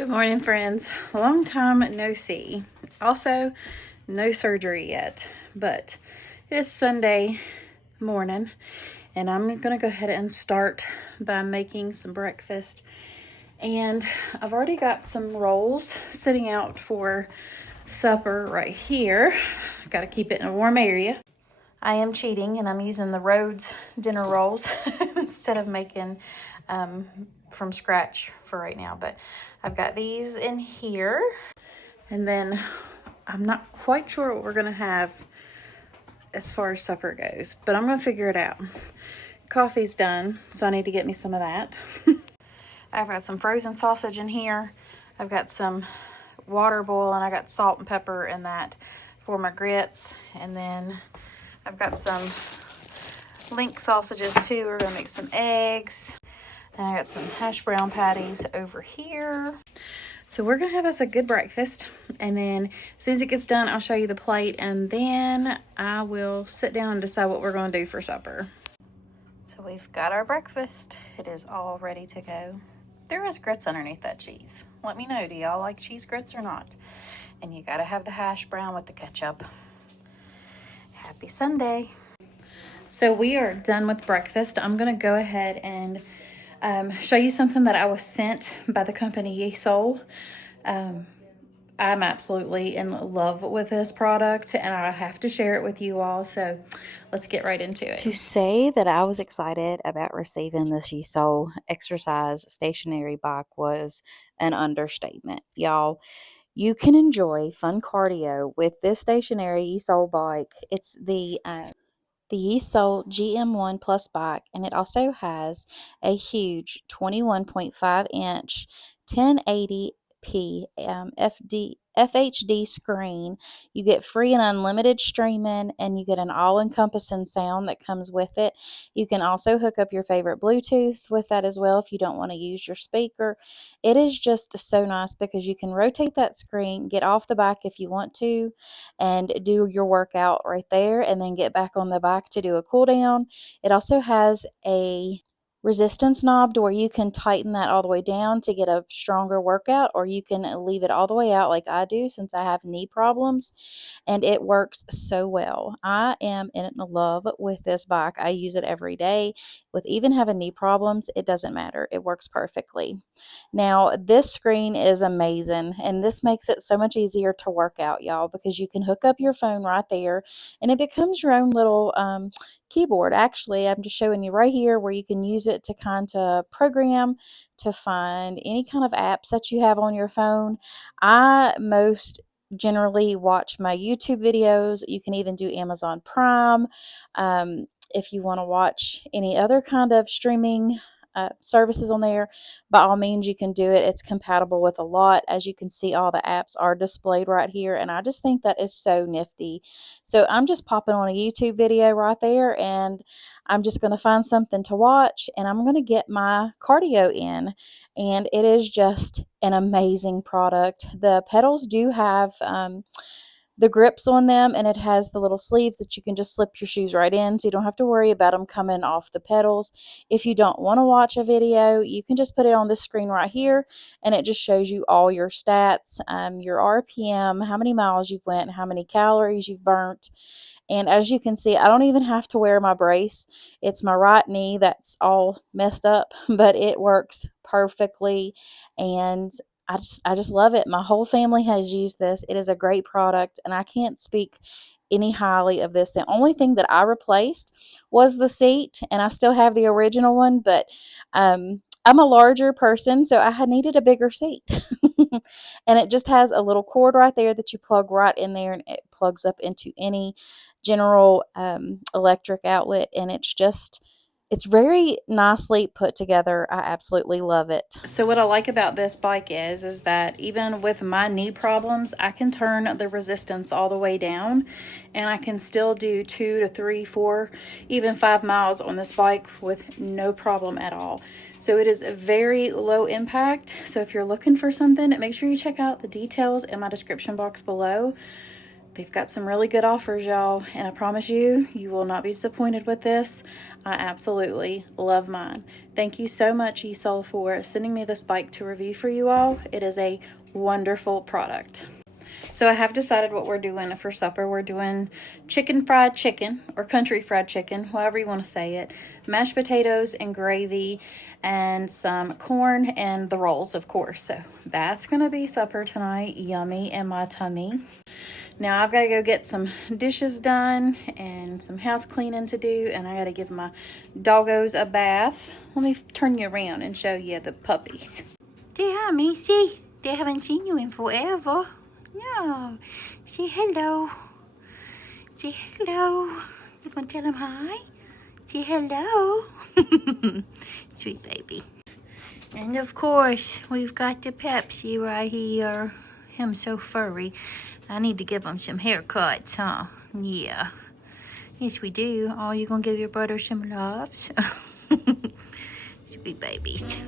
Good morning, friends. Long time no see. Also, no surgery yet, but it's Sunday morning, and I'm going to go ahead and start by making some breakfast. And I've already got some rolls sitting out for supper right here. Got to keep it in a warm area. I am cheating, and I'm using the Rhodes dinner rolls instead of making from scratch for right now. But I've got these in here, and then I'm not quite sure what we're gonna have as far as supper goes, but I'm gonna figure it out. Coffee's done, so I need to get me some of that. I've got some frozen sausage in here. I've got some water boiling. I got salt and pepper in that for my grits, and then I've got some link sausages too. We're gonna make some eggs. And I got some hash brown patties over here. So we're gonna have us a good breakfast, and then as soon as it gets done, I'll show you the plate, and then I will sit down and decide what we're gonna do for supper. So we've got our breakfast. It is all ready to go. There is grits underneath that cheese. Let me know, do y'all like cheese grits or not? And you gotta have the hash brown with the ketchup. Happy Sunday. So we are done with breakfast. I'm gonna go ahead and show you something that I was sent by the company YESOUL. I'm absolutely in love with this product, and I have to share it with you all, so let's get right into it. To say that I was excited about receiving this YESOUL exercise stationary bike was an understatement. Y'all, you can enjoy fun cardio with this stationary YESOUL bike. It's the YESOUL GM1 Plus bike, and it also has a huge 21.5-inch 1080p FHD screen. You get free and unlimited streaming, and you get an all-encompassing sound that comes with it. You can also hook up your favorite Bluetooth with that as well if you don't want to use your speaker. It is just so nice because you can rotate that screen, get off the bike if you want to, and do your workout right there, and then get back on the bike to do a cool down. It also has a resistance knob to where you can tighten that all the way down to get a stronger workout, or you can leave it all the way out like I do since I have knee problems, and it works so well. I am in love with this bike. I use it every day. With even having knee problems, it doesn't matter. It works perfectly. Now, this screen is amazing, and this makes it so much easier to work out, y'all, because you can hook up your phone right there, and it becomes your own little keyboard. Actually, I'm just showing you right here where you can use it to kind of program to find any kind of apps that you have on your phone. I most generally watch my YouTube videos. You can even do Amazon Prime. If you want to watch any other kind of streaming services on there, by all means you can do it. It's compatible with a lot. As you can see, all the apps are displayed right here, and I just think that is so nifty. So I'm just popping on a YouTube video right there, and I'm just going to find something to watch, and I'm going to get my cardio in, and it is just an amazing product. The pedals do have the grips on them, and it has the little sleeves that you can just slip your shoes right in, so you don't have to worry about them coming off the pedals. If you don't want to watch a video, you can just put it on this screen right here, and it just shows you all your stats, your RPM, how many miles you've went, how many calories you've burnt. And as you can see, I don't even have to wear my brace. It's my right knee that's all messed up, but it works perfectly, and I just love it. My whole family has used this. It is a great product, and I can't speak any highly of this. The only thing that I replaced was the seat, and I still have the original one, but I'm a larger person, so I had needed a bigger seat. And it just has a little cord right there that you plug right in there, and it plugs up into any general electric outlet, and it's very nicely put together. I absolutely love it. So what I like about this bike is that even with my knee problems, I can turn the resistance all the way down, and I can still do 2 to 3, 4, even 5 miles on this bike with no problem at all. So it is a very low impact. So if you're looking for something, make sure you check out the details in my description box below. They've got some really good offers, y'all, and I promise you, you will not be disappointed with this. I absolutely love mine. Thank you so much, YESOUL, for sending me this bike to review for you all. It is a wonderful product. So I have decided what we're doing for supper. We're doing fried chicken, or country fried chicken, however you want to say it, mashed potatoes and gravy, and some corn and the rolls, of course. So that's going to be supper tonight. Yummy in my tummy. Now I've got to go get some dishes done and some house cleaning to do, and I got to give my doggos a bath. Let me turn you around and show you the puppies. Say hi, Missy. They haven't seen you in forever. No. Say hello. Say hello. You want to tell them hi? Say hello. Sweet baby. And of course, we've got the Pepsi right here. Him so furry. I need to give him some haircuts, huh? Yeah. Yes, we do. Oh, you gonna give your brother some loves? Sweet babies.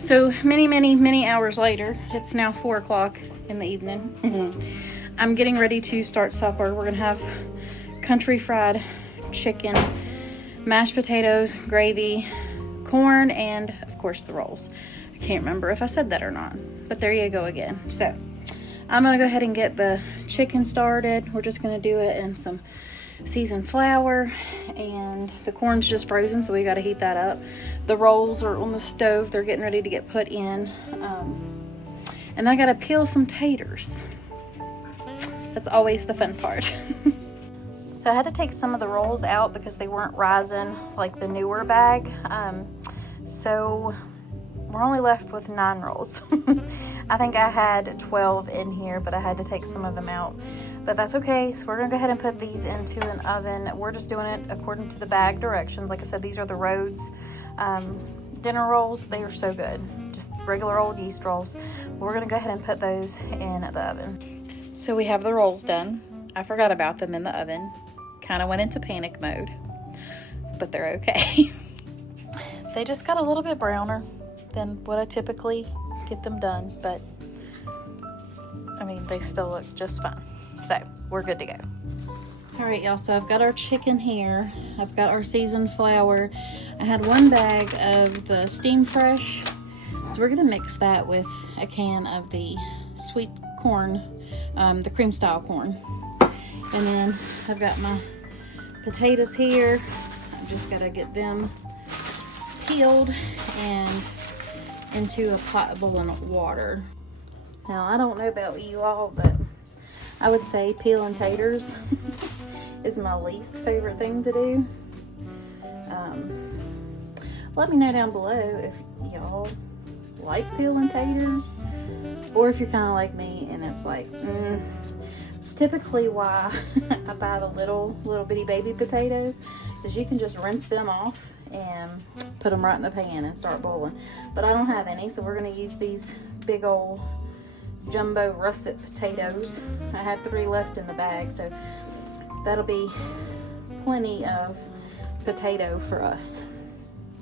So many hours later, it's now 4 o'clock in the evening. I'm getting ready to start supper. We're gonna have country fried chicken, mashed potatoes, gravy, corn, and of course the rolls. I can't remember if I said that or not, but there you go again. So I'm gonna go ahead and get the chicken started. We're just gonna do it in some seasoned flour, and the corn's just frozen, so we got to heat that up. The rolls are on the stove. They're getting ready to get put in, and I got to peel some taters. That's always the fun part. So I had to take some of the rolls out because they weren't rising like the newer bag, so we're only left with 9 rolls. I think I had 12 in here, but I had to take some of them out. But that's okay. So we're gonna go ahead and put these into an oven. We're just doing it according to the bag directions. Like I said, these are the Rhodes dinner rolls. They are so good. Just regular old yeast rolls. We're gonna go ahead and put those in the oven. So we have the rolls done. I forgot about them in the oven. Kind of went into panic mode, but they're okay. They just got a little bit browner than what I typically get them done, but I mean, they still look just fine. So we're good to go. All right, y'all, so I've got our chicken here. I've got our seasoned flour. I had 1 bag of the Steam Fresh, so we're gonna mix that with a can of the sweet corn, the cream style corn. And then I've got my potatoes here. I've just gotta get them peeled and into a pot of boiling water. Now, I don't know about you all, but I would say peeling taters is my least favorite thing to do. Let me know down below if y'all like peeling taters, or if you're kind of like me and it's like, it's typically why I buy the little bitty baby potatoes, because you can just rinse them off and put them right in the pan and start boiling. But I don't have any, so we're going to use these big old jumbo russet potatoes. I had 3 left in the bag, so that'll be plenty of potato for us.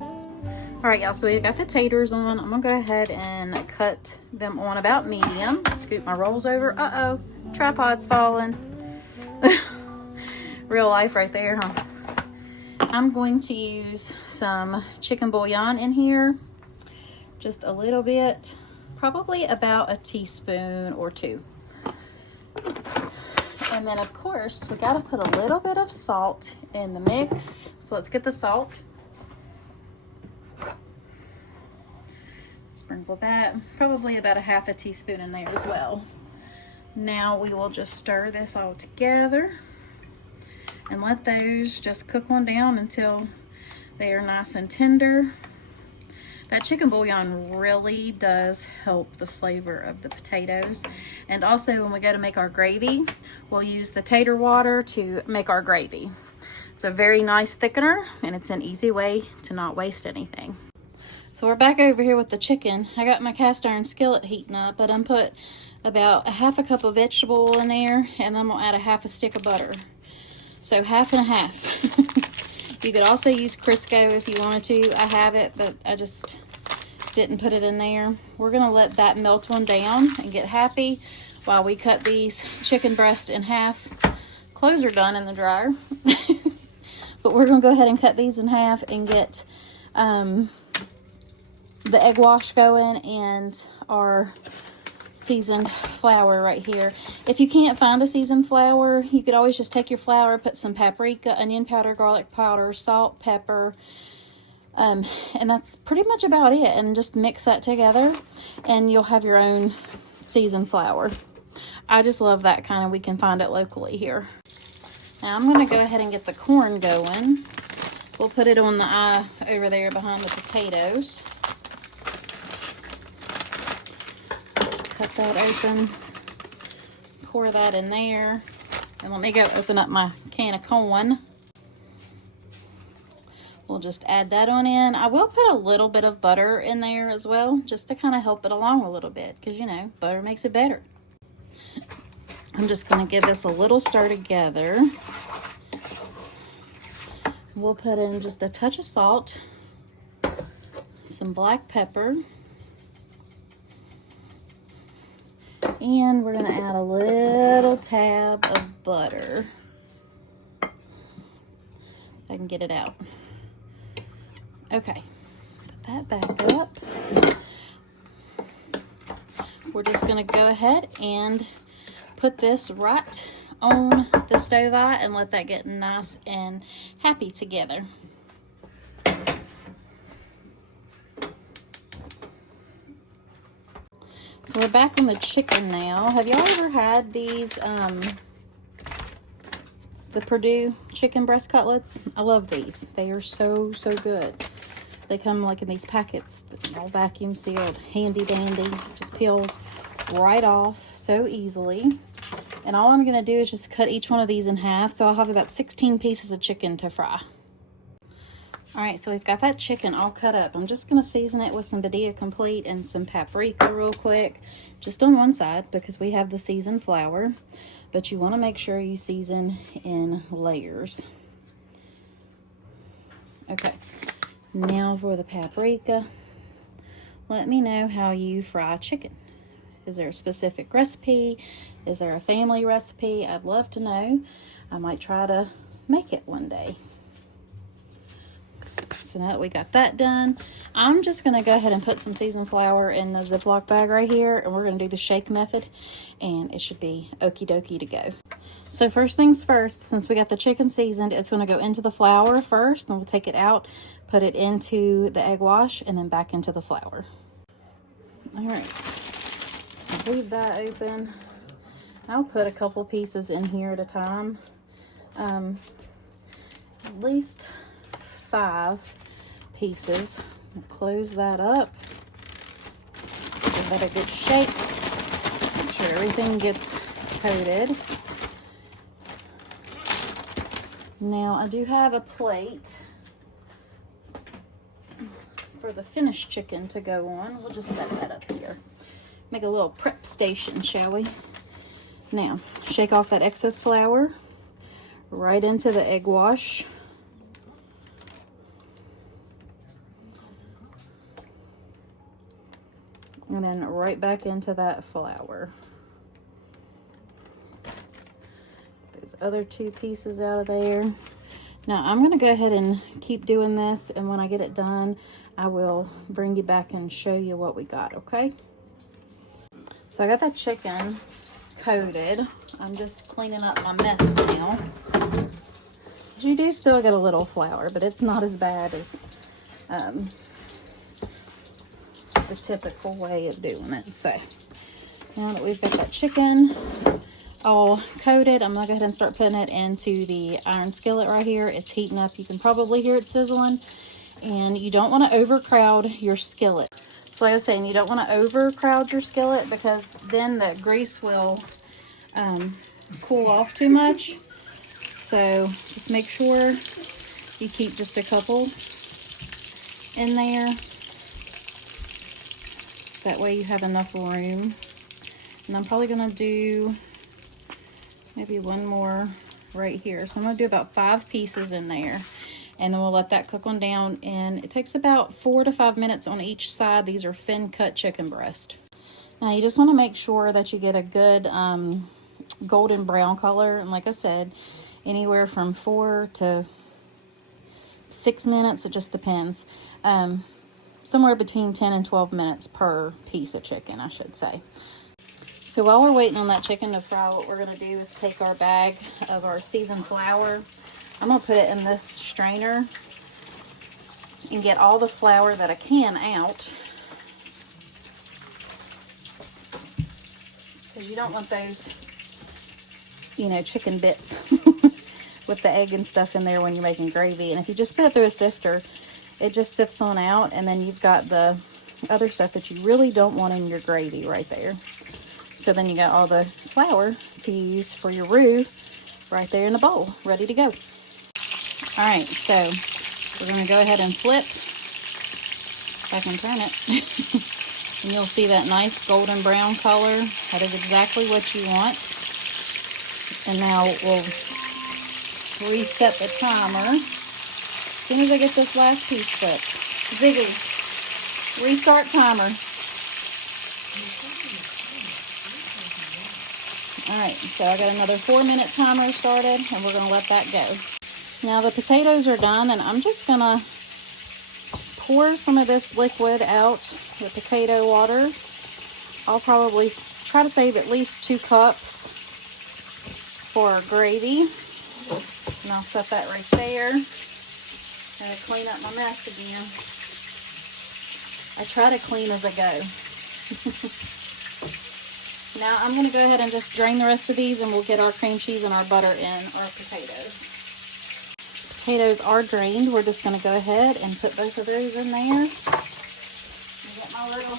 All right, y'all, so we've got the taters on. I'm gonna go ahead and cut them on about medium. Scoop my rolls over. Uh-oh, tripod's falling. Real life right there, huh? I'm going to use some chicken bouillon in here, just a little bit, probably about a teaspoon or 2. And then of course, we gotta put a little bit of salt in the mix. So let's get the salt. Sprinkle that, probably about a half a teaspoon in there as well. Now we will just stir this all together and let those just cook on down until they are nice and tender. That chicken bouillon really does help the flavor of the potatoes. And also when we go to make our gravy, we'll use the tater water to make our gravy. It's a very nice thickener, and it's an easy way to not waste anything. So we're back over here with the chicken. I got my cast iron skillet heating up. I done put about a half a cup of vegetable oil in there, and I'm gonna add a half a stick of butter. So half and a half. You could also use Crisco if you wanted to. I have it, but I just didn't put it in there. We're gonna let that melt on down and get happy while we cut these chicken breasts in half. Clothes are done in the dryer. But we're gonna go ahead and cut these in half and get the egg wash going and our seasoned flour right here. If you can't find a seasoned flour, you could always just take your flour, put some paprika, onion powder, garlic powder, salt, pepper, and that's pretty much about it. And just mix that together and you'll have your own seasoned flour. I just love that kind, we can find it locally here. Now I'm going to go ahead and get the corn going. We'll put it on the eye over there behind the potatoes. Just cut that open, pour that in there, and let me go open up my can of corn. We'll just add that on in. I will put a little bit of butter in there as well, just to kind of help it along a little bit, because you know, butter makes it better. I'm just going to give this a little stir together. We'll put in just a touch of salt, some black pepper, and we're going to add a little tab of butter. If I can get it out. Okay, put that back up. We're just going to go ahead and put this right on the stove eye and let that get nice and happy together. So we're back on the chicken now. Have y'all ever had these, the Purdue chicken breast cutlets? I love these. They are so good. They come like in these packets, all vacuum sealed, handy dandy, just peels right off so easily. And all I'm going to do is just cut each one of these in half. So I'll have about 16 pieces of chicken to fry. Alright, so we've got that chicken all cut up. I'm just going to season it with some Badia Complete and some paprika real quick. Just on one side because we have the seasoned flour. But you want to make sure you season in layers. Okay, now for the paprika. Let me know how you fry chicken. Is there a specific recipe? Is there a family recipe? I'd love to know. I might try to make it one day. So now that we got that done, I'm just going to go ahead and put some seasoned flour in the Ziploc bag right here, and we're going to do the shake method, and it should be okie dokie to go. So first things first, since we got the chicken seasoned, it's going to go into the flour first, and we'll take it out, put it into the egg wash, and then back into the flour. All right. Leave that open. I'll put a couple pieces in here at a time. At least 5 pieces. I'll close that up. Give that a good shake. Make sure everything gets coated. Now I do have a plate for the finished chicken to go on. We'll just set that up here. Make a little prep station, shall we? Now, shake off that excess flour right into the egg wash. And then right back into that flour. Those other 2 pieces out of there. Now, I'm going to go ahead and keep doing this, and when I get it done, I will bring you back and show you what we got, okay? So I got that chicken coated. I'm just cleaning up my mess now. You do still get a little flour, but it's not as bad as the typical way of doing it. So now that we've got that chicken all coated, I'm gonna go ahead and start putting it into the iron skillet right here. It's heating up. You can probably hear it sizzling, and you don't want to overcrowd your skillet. So like I was saying, you don't want to overcrowd your skillet because then the grease will cool off too much. So just make sure you keep just a couple in there. That way you have enough room. And I'm probably gonna do maybe one more right here. So I'm gonna do about 5 pieces in there. And then we'll let that cook on down. And it takes about 4 to 5 minutes on each side. These are thin cut chicken breast. Now you just wanna make sure that you get a good golden brown color. And like I said, anywhere from 4 to 6 minutes, it just depends. Somewhere between 10 and 12 minutes per piece of chicken, I should say. So while we're waiting on that chicken to fry, what we're gonna do is take our bag of our seasoned flour. I'm gonna put it in this strainer and get all the flour that I can out, because you don't want those, you know, chicken bits with the egg and stuff in there when you're making gravy. And if you just put it through a sifter, it just sifts on out, and then you've got the other stuff that you really don't want in your gravy right there. So then you got all the flour to use for your roux right there in the bowl, ready to go. All right, so we're gonna go ahead and flip. If I can turn it. And you'll see that nice golden brown color. That is exactly what you want. And now we'll reset the timer. As soon as I get this last piece cooked. Ziggy, restart timer. Alright, so I got another 4-minute timer started, and we're going to let that go. Now the potatoes are done, and I'm just going to pour some of this liquid out, the potato water. I'll probably try to save at least 2 cups for gravy. And I'll set that right there. Gotta clean up my mess again. I try to clean as I go. Now I'm going to go ahead and just drain the rest of these, and we'll get our cream cheese and our butter in our potatoes. Potatoes are drained. We're just going to go ahead and put both of those in there. I got my little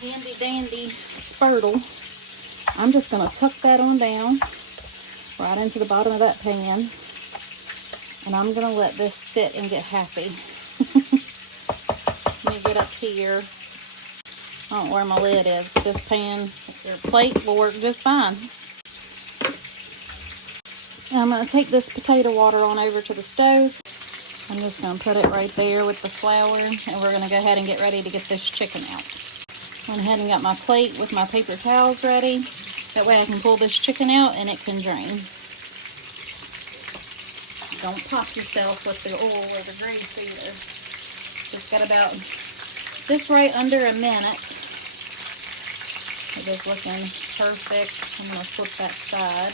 handy dandy spurtle. I'm just going to tuck that on down right into the bottom of that pan. And I'm going to let this sit and get happy. Let me get up here. I don't know where my lid is, but this pan, your plate will work just fine. Now I'm going to take this potato water on over to the stove. I'm just going to put it right there with the flour, and we're going to go ahead and get ready to get this chicken out. Went ahead and got my plate with my paper towels ready. That way I can pull this chicken out and it can drain. Don't pop yourself with the oil or the grease either. It's got about this right under a minute. It is looking perfect. I'm going to flip that side.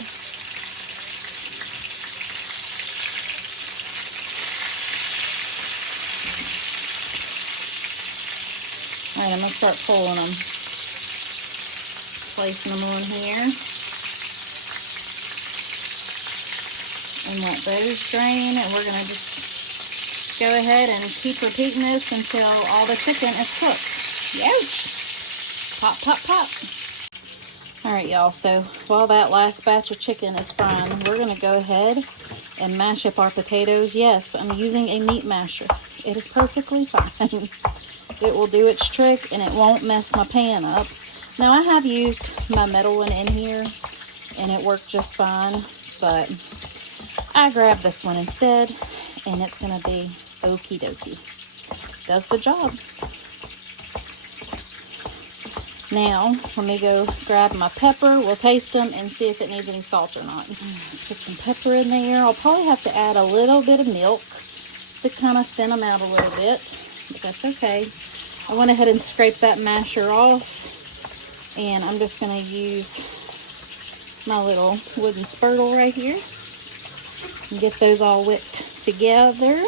Alright, I'm going to start pulling them. Placing them on here. And let those drain, and we're going to just go ahead and keep repeating this until all the chicken is cooked. Ouch! Pop, pop, pop. Alright, y'all, so while that last batch of chicken is frying, we're going to go ahead and mash up our potatoes. Yes, I'm using a meat masher. It is perfectly fine. It will do its trick, and it won't mess my pan up. Now, I have used my metal one in here, and it worked just fine, but I grabbed this one instead, and it's going to be okie dokie. Does the job. Now, let me go grab my pepper. We'll taste them and see if it needs any salt or not. Let's put some pepper in there. I'll probably have to add a little bit of milk to kind of thin them out a little bit, but that's okay. I went ahead and scraped that masher off, and I'm just going to use my little wooden spurtle right here and get those all whipped together.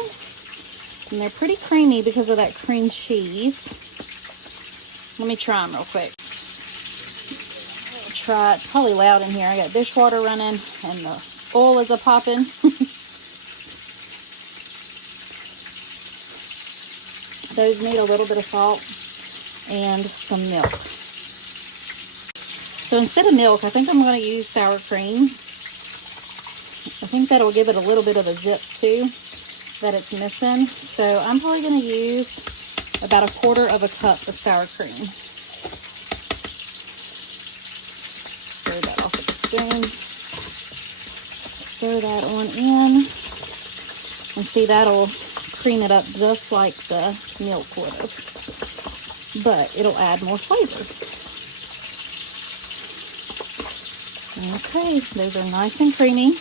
And they're pretty creamy because of that cream cheese. Let me try them real quick. Try. It's probably loud in here. I got dishwater running and the oil is a-popping. Those need a little bit of salt and some milk. So instead of milk, I think I'm going to use sour cream. I think that'll give it a little bit of a zip too that it's missing. So I'm probably going to use about 1/4 cup of sour cream. Stir that off with the spoon. Stir that on in. And see, that'll cream it up just like the milk would have. But it'll add more flavor. Okay, those are nice and creamy.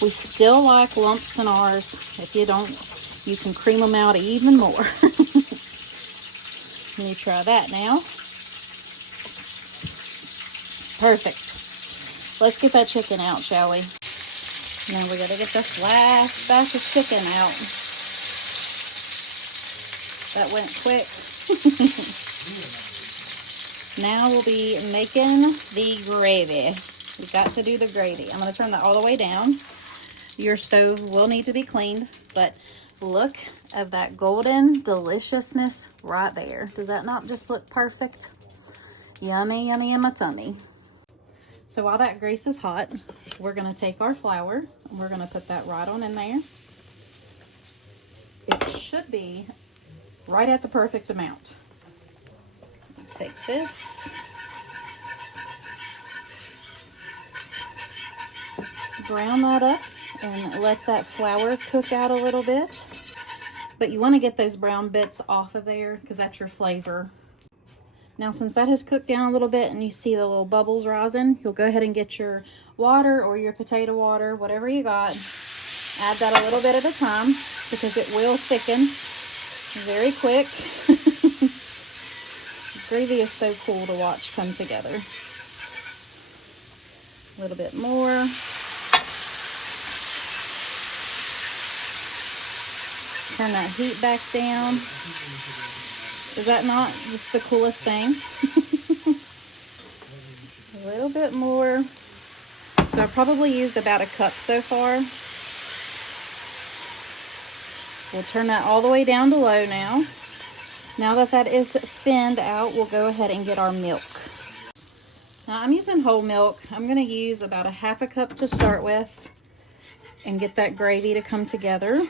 We still like lumps in ours. If you don't, you can cream them out even more. Let me try that now. Perfect. Let's get that chicken out, shall we? Now we gotta get this last batch of chicken out. That went quick. Now we'll be making the gravy. We've got to do the gravy. I'm gonna turn that all the way down. Your stove will need to be cleaned, but look at that golden deliciousness right there. Does that not just look perfect? Yummy, yummy in my tummy. So while that grease is hot, we're gonna take our flour and we're gonna put that right on in there. It should be right at the perfect amount. Take this. Brown that up and let that flour cook out a little bit. But you want to get those brown bits off of there because that's your flavor. Now, since that has cooked down a little bit and you see the little bubbles rising, you'll go ahead and get your water or your potato water, whatever you got. Add that a little bit at a time because it will thicken very quick. Gravy is so cool to watch come together. A little bit more. Turn that heat back down. Is that not just the coolest thing? A little bit more. So I probably used about 1 cup so far. We'll turn that all the way down to low now. Now that that is thinned out, we'll go ahead and get our milk. Now I'm using whole milk. I'm going to use about 1/2 cup to start with and get that gravy to come together.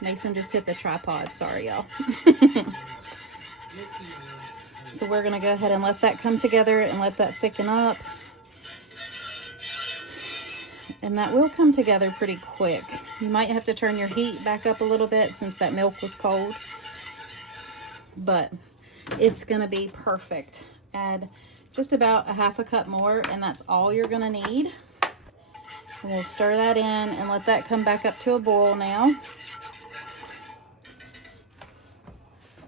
Mason just hit the tripod, sorry y'all. So we're going to go ahead and let that come together and let that thicken up. And that will come together pretty quick. You might have to turn your heat back up a little bit since that milk was cold. But it's going to be perfect. Add just about 1/2 cup more and that's all you're going to need. And we'll stir that in and let that come back up to a boil now.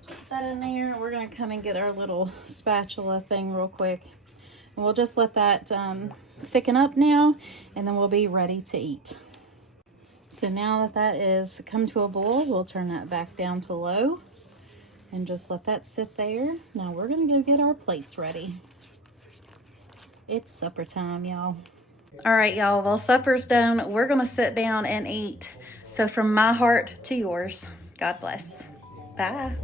Put that in there. We're going to come and get our little spatula thing real quick. And we'll just let that thicken up now and then we'll be ready to eat. So now that that is come to a boil, we'll turn that back down to low and just let that sit there. Now we're going to go get our plates ready. It's supper time, y'all. All right, y'all. Well, supper's done. We're going to sit down and eat. So from my heart to yours, God bless. Bye.